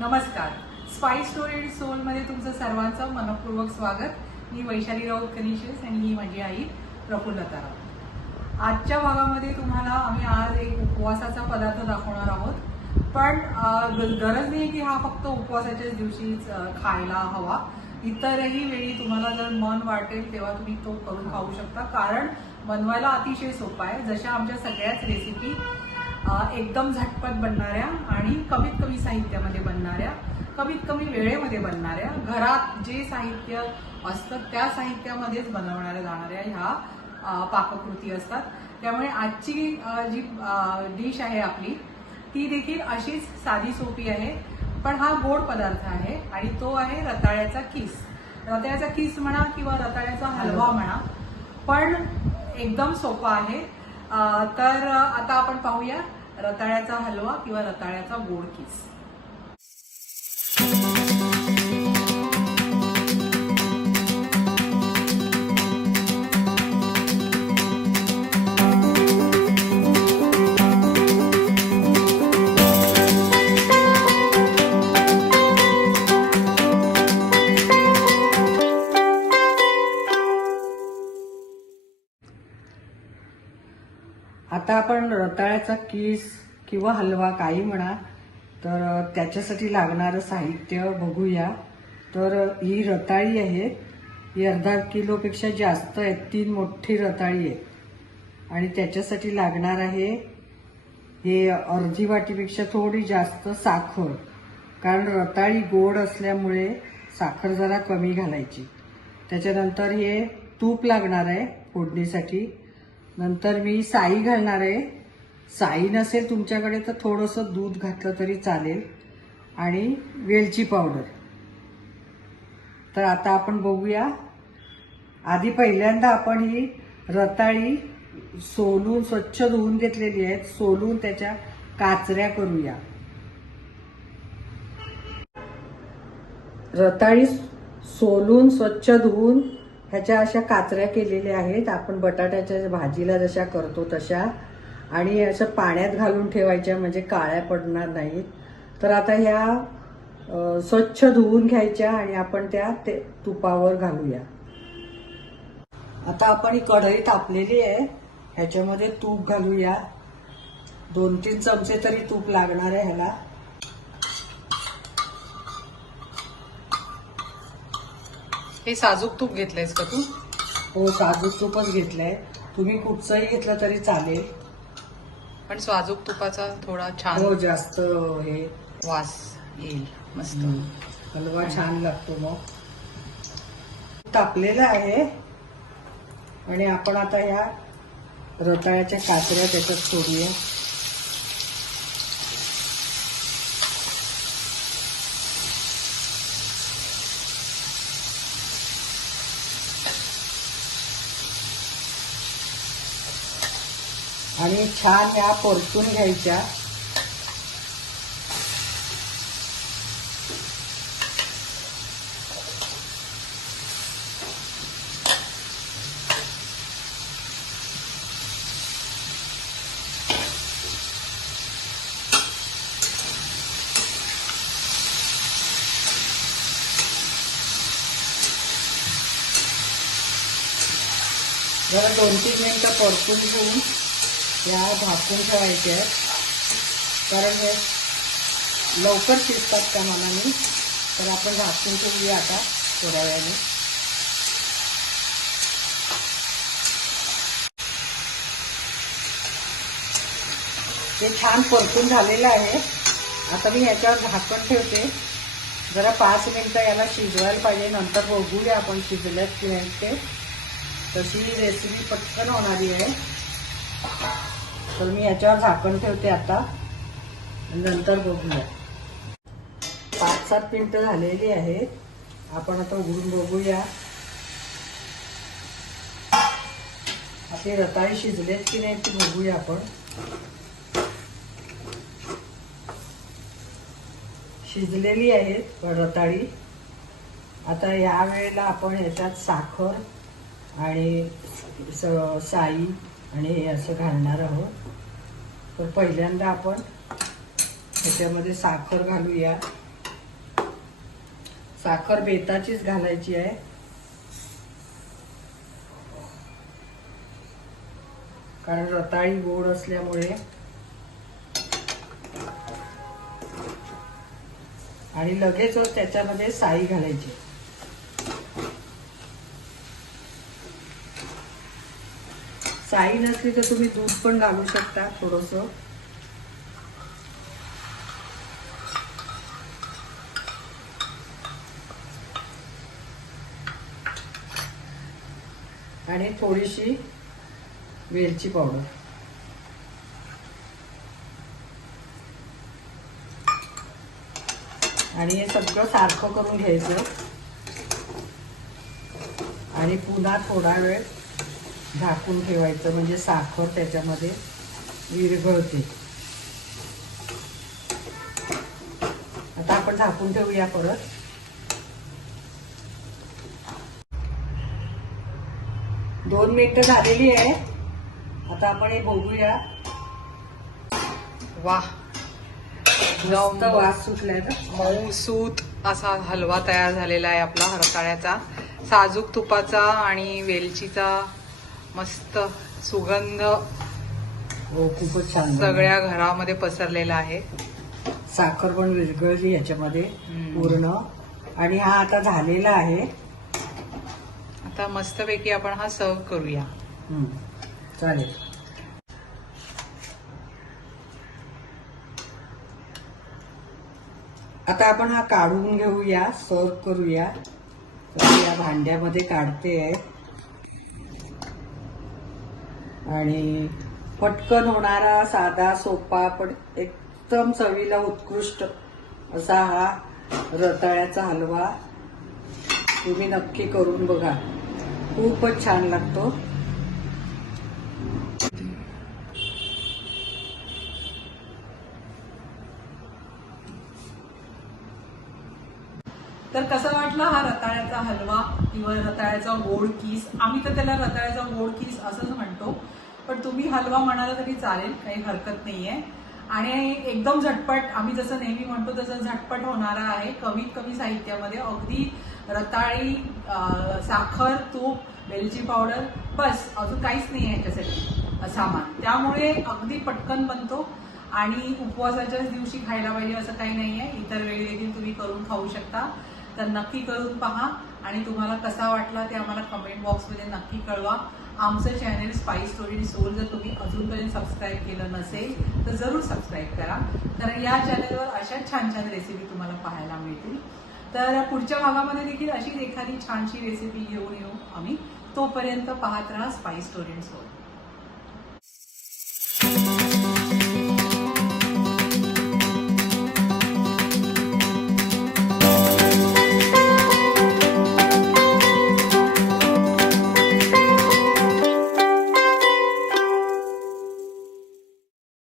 नमस्कार. Spy story and सोलमध्ये तुमचं सर्वांचं मनपूर्वक स्वागत. मी वैशाली राऊत कनिशेस आणि ही माझी आई प्रफुल्लता राऊत आजच्या भागामध्ये तुम्हाला आम्ही आज एक उपवासाचा पदार्थ दाखवणार आहोत. पण गरज नाही की हा फक्त उपवासाच्याच दिवशीच खायला हवा. इतरही वेळी तुम्हाला जर मन वाटेल तेव्हा तुम्ही तो करून खाऊ शकता. कारण बनवायला अतिशय सोपा आहे. जशा आमच्या सगळ्याच रेसिपी एकदम झटपट बनणाऱ्या आणि कमीत कमी साहित्यामध्ये बनणाऱ्या कमीत कमी वेळेमध्ये बनणाऱ्या घरात जे साहित्य असतं त्या साहित्यामध्येच बनवणाऱ्या जाणाऱ्या ह्या पाककृती असतात. त्यामुळे आजची जी डिश आहे आपली ती देखील अशीच साधी सोपी आहे. पण हा गोड पदार्थ आहे आणि तो आहे रताळ्याचा किस. रताळ्याचा किस म्हणा किंवा रताळ्याचा हलवा म्हणा पण एकदम सोपा आहे. तर आता आपण पाहूया रताळ्याचा हलवा किंवा रताळ्याचा गोड किस. आता आपण रताळ्याचा किस किंवा हलवा काही म्हणा तर त्याच्यासाठी लागणारं साहित्य बघूया. तर ही रताळी आहे. ही अर्धा किलोपेक्षा जास्त आहे तीन मोठी रताळी आहे. आणि त्याच्यासाठी लागणार आहे हे अर्धी वाटीपेक्षा थोडी जास्त साखर. कारण रताळी गोड असल्यामुळे साखर जरा कमी घालायची. त्याच्यानंतर हे तूप लागणार आहे फोडणीसाठी. नंतर मी साई घालणार आहे. साई नसेल तुमच्याकडे तर थोडंसं दूध घातलं तरी चालेल. आणि वेलची पावडर. तर आता आपण बघूया. आधी पहिल्यांदा आपण ही रताळी सोलून स्वच्छ धुवून घेतलेली आहेत. सोलून त्याच्या काचऱ्या करूया. रताळी सोलून स्वच्छ धुवून ह्याच्या अशा काचऱ्या केलेल्या आहेत. आपण बटाट्याच्या भाजीला जशा करतो तशा. आणि अशा पाण्यात घालून ठेवायच्या म्हणजे काळ्या पडणार नाहीत. तर आता ह्या स्वच्छ धुवून घ्यायच्या आणि आपण त्या ते तुपावर घालूया. आता आपण ही कढई तापलेली आहे. ह्याच्यामध्ये तूप घालूया. दोन तीन चमचे तरी तूप लागणार आहे ह्याला. हे साजूक तूप घेतलंयस का तू? हो काजू तूपच घेतलंय. तुम्ही कुठचंही घेतलं तरी चालेल. पण साजूक तुपाचा थोडा हो छान जास्त हे. वास येईल. मस्त. हलवा छान लागतो मग. तापलेला आहे. आणि आपण आता ह्या रताळ्याच्या काचऱ्या त्याच्यात सोडूया. आणि छान ह्या परतून घ्यायच्या. जरा दोन तीन मिनिटं परतून घेऊन या झाकून ठेवायच्या आहेत. कारण हे लवकर शिजतात त्या मनाने. तर आपण झाकून ठेवूया आता थोड्या वेळाने. हे छान परतून झालेलं आहे. आता मी ह्याच्यावर झाकण ठेवते. जरा पाच मिनिटं याला शिजवायला पाहिजे. नंतर बघूया आपण शिजल्यात की नाही ते. तशी ही रेसिपी पटकन होणारी आहे. तर मी याच्यावर झाकण ठेवते आता. नंतर बघूया. पाच सात मिनटं झालेली आहेत. आपण आता उघडून बघूया. आपली रताळी शिजलेत की नाही ती बघूया आपण. शिजलेली आहेत रताळी. आता या वेळेला आपण ह्याच्यात साखर आणि स- साई आणि हे असं घालणार आहोत. तर पहिल्यांदा आपण ह्याच्यामध्ये साखर घालूया. साखर बेताचीच घालायची आहे. कारण रताळी गोड असल्यामुळे. आणि लगेचच त्याच्यामध्ये साई घालायची. साई नसली तर तुम्ही दूध पण घालू शकता थोडस. आणि थोडीशी वेलची पावडर. आणि हे सगळं सारखं करून घ्यायचं. आणि पुन्हा थोडा वेळ झाकून ठेवायचं म्हणजे साखर त्याच्यामध्ये विरघळते. आता आपण झाकून ठेवूया परत. दोन मिनिटं झालेली आहे. आता आपण हे बघूया. वा वास सुटलाय ना. मऊसूत असा हलवा तयार झालेला आहे आपला रताळ्याचा साजूक तुपाचा आणि वेलचीचा मस्त सुगंध हो खूपच छान. सगळ्या घरामध्ये पसरलेला आहे. साखर पण विरघळली याच्यामध्ये. पूर्ण. आणि हा आता झालेला आहे. आता मस्तपैकी आपण हा सर्व करूया. चालेल. आता आपण हा काढून घेऊया सर्व करूया. तर या भांड्यामध्ये काढते आहे. आणि पटकन होणारा साधा सोपा पण एकदम चवीला उत्कृष्ट असा हा रताळ्याचा हलवा तुम्ही नक्की करून बघा. खूपच छान लागतो तर कसं वाटलं हा रताळ्याचा हलवा किंवा रताळ्याचा गोड किस. आम्ही तर त्याला रताळ्याचा गोड किस असंच म्हणतो. पण तुम्ही हलवा म्हणाला तरी चालेल काही हरकत नाहीये. आणि एकदम झटपट आम्ही जसं नेहमी म्हणतो तसं झटपट होणारा आहे. कमीत कमी साहित्यामध्ये अगदी रताळी साखर तूप वेलची पावडर बस. अजून काहीच नाही आहे याच्यासाठी सामान. त्यामुळे अगदी पटकन बनतो. आणि उपवासाच्याच दिवशी खायला पाहिजे असं काही नाही आहे इतर वेळी देखील तुम्ही करून खाऊ शकता. तर नक्की करून पहा. आणि तुम्हाला कसा वाटला ते आम्हाला कमेंट बॉक्समध्ये नक्की कळवा. आमचं चॅनेल स्पाई स्टोरी सोल जर तुम्ही अजूनपर्यंत सबस्क्राईब केलं नसेल तर जरूर सबस्क्राईब करा. कारण या चॅनेलवर अशा छान छान रेसिपी तुम्हाला पाहायला मिळतील. तर पुढच्या भागामध्ये देखील अशीच एखादी छानशी रेसिपी घेऊन येऊ आम्ही. तोपर्यंत पाहत राहा स्पाई स्टोरी सोल